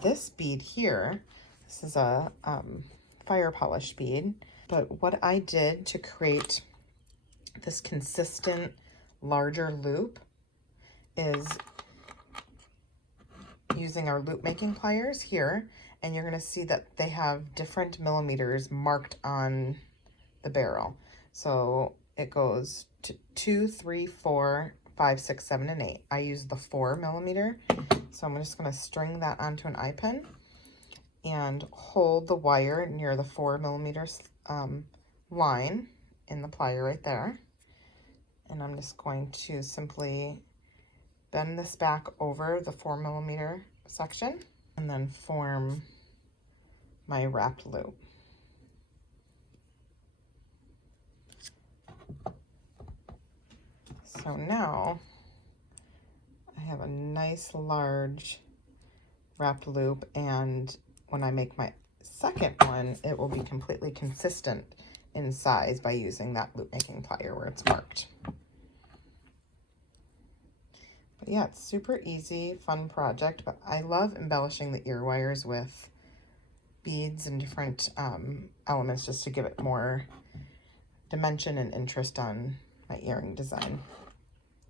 this bead here, this is a fire polish bead, but what I did to create this consistent larger loop is using our loop making pliers here, and you're going to see that they have different millimeters marked on the barrel. So it goes to 2, 3, 4, 5, 6, 7, and 8. I use the 4 millimeter. So I'm just going to string that onto an eye pin and hold the wire near the 4 millimeter line in the plier right there. And I'm just going to simply bend this back over the 4 millimeter section and then form my wrapped loop. So now I have a nice large wrapped loop, and when I make my second one, it will be completely consistent in size by using that loop making plier where it's marked. But yeah, it's super easy, fun project, but I love embellishing the ear wires with beads and different elements just to give it more dimension and interest on my earring design.